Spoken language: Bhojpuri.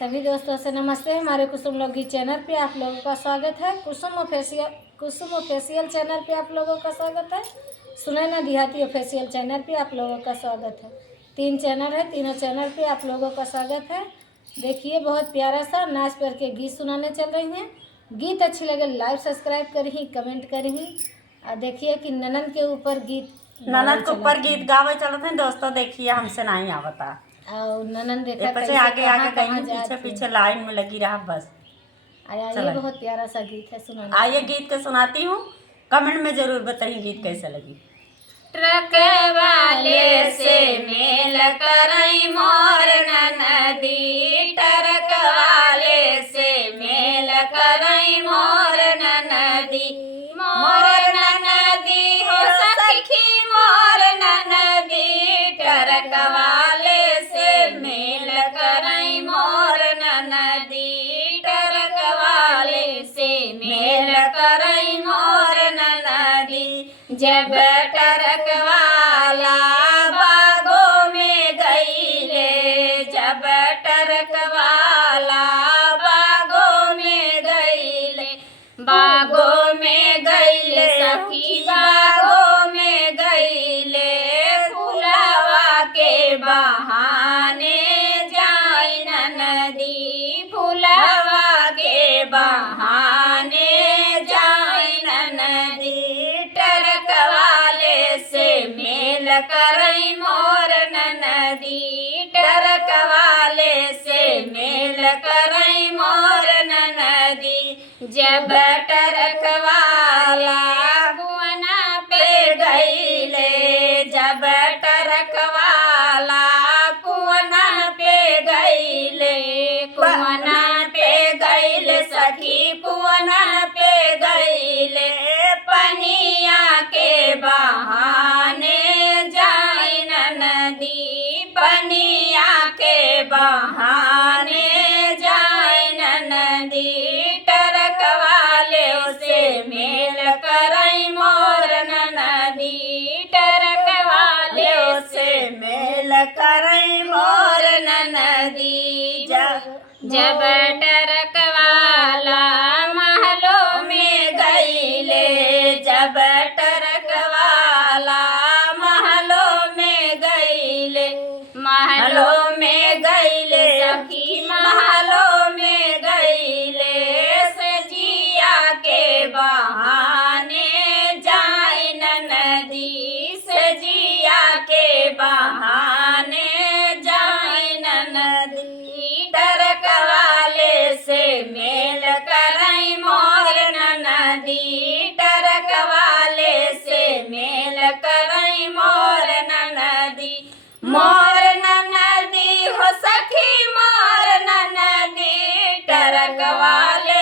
सभी दोस्तों से नमस्ते। हमारे कुसुम लोगी चैनल पे आप लोगों का स्वागत है। कुसुम ऑफिशियल चैनल पे आप लोगों का स्वागत है। सुनैना देहाती ऑफिशियल चैनल पे आप लोगों का स्वागत है। 3 चैनल है, तीनों चैनल पे आप लोगों का स्वागत है। देखिए बहुत प्यारा सा नाच पर के गीत सुनाने चल रही हैं। गीत अच्छी लगे लाइक सब्सक्राइब करही, कमेंट करही। और देखिए कि ननन के ऊपर गीत गावे चलते हैं दोस्तों। देखिए हमसे नहीं आवता और ननन देखा ये कैसे आगे आगे कहाँ गई पीछे पीछे लाइन में लगी रहा बस। ये बहुत प्यारा सा गीत है, सुनाना। आइए गीत के सुनाती हूँ, कमेंट में जरूर बताइए गीत कैसे लगी। ट्रक वाले से मेल करई मोर ननदी, ट्रक वाले से मेल करई मोर ननदी, मोर ननदी हो सखी मोर ननदी, ट्रक वाले से मेल करई मोर ननदी, ट्रक वाले से मेल करई मोर ननदी। जब ट्रक वाला बागों में गईले, जब ट्रक वाला बागों में गईले, बागों में गईले सखी बागों में गईले, फुलवा के बहाने जाई ननदी, फुलवा के बहाने जाई ननदी, ट्रक वाले से मेल करई मोर ननदी, ट्रक वाले से मेल करई मोर ननदी। जब ट्रक वाला कुआना पे गईले, जब ट्रक वाला कुआना पे गईले, कुआना पे गईले सखी कुआना पे गईले, पनिया के बहाने जाई ननदी, पनिया के बहाने जाई ननदी, ट्रक वाले से मेल करई मोर ननदी, ट्रक वाले से मेल करई मोर ननदी। जब ट्रक वाला महलों में गईले, जब ट्रक वाला महलों में गईले, महलों में गईले सखी महलों में गईले, सजिया के बहाने जाई ननदी, सजिया के बहाने जाई ननदी, ट्रक वाले से मेल करई मोर ननदी, ट्रक वाले से मेल करई मोर ननदी, मोर ननदी हो सखी मोर ननदी, ट्रक वाले